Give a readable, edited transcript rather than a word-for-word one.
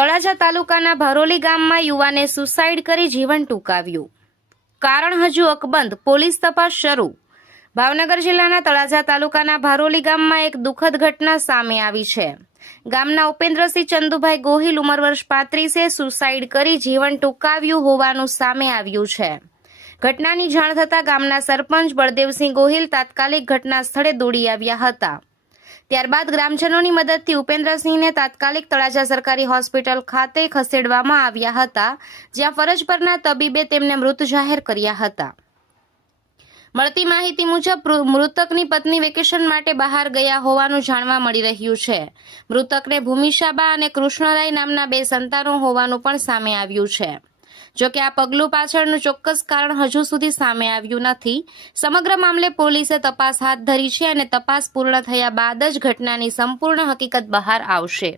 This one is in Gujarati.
તળાજા તાલુકાના ભરોલી ગામમાં યુવાને સુસાઇડ કરી જીવન ટૂંકાવ્યું. કારણ હજુ અકબંધ, પોલીસ તપાસ શરૂ. ભાવનગર જિલ્લાના તળાજા તાલુકાના ભરોલી ગામમાં એક દુઃખદ ઘટના સામે આવી છે. ગામના ઉપેન્દ્રસિંહ ચંદુભાઈ ગોહિલ ઉંમર વર્ષ 35 સુસાઇડ કરી જીવન ટૂંકાવ્યું હોવાનું સામે આવ્યું છે. ઘટનાની જાણ થતાં ગામના સરપંચ બળદેવસિંહ ગોહિલ તાત્કાલિક ઘટના સ્થળે દોડી આવ્યા હતા. ત્યારબાદ ગ્રામજનોની મદદથી ઉપેન્દ્રસિંહને તાત્કાલિક તળાજા સરકારી હોસ્પિટલ ખાતે ખસેડવામાં આવ્યા હતા, જ્યાં ફરજ પરના તબીબે તેમને મૃત જાહેર કર્યા હતા. મળતી માહિતી મુજબ મૃતકની પત્ની વેકેશન માટે બહાર ગયા હોવાનું જાણવા મળી રહ્યું છે. મૃતકને ભૂમિશાબા અને કૃષ્ણરાય નામના 2 સંતાનો હોવાનું પણ સામે આવ્યું છે. જોકે આ પગલું પાછળનું ચોક્કસ કારણ હજુ સુધી સામે આવ્યું નથી. સમગ્ર મામલે પોલીસે તપાસ હાથ ધરી છે અને તપાસ પૂર્ણ થયા બાદ જ ઘટનાની સંપૂર્ણ હકીકત બહાર આવશે.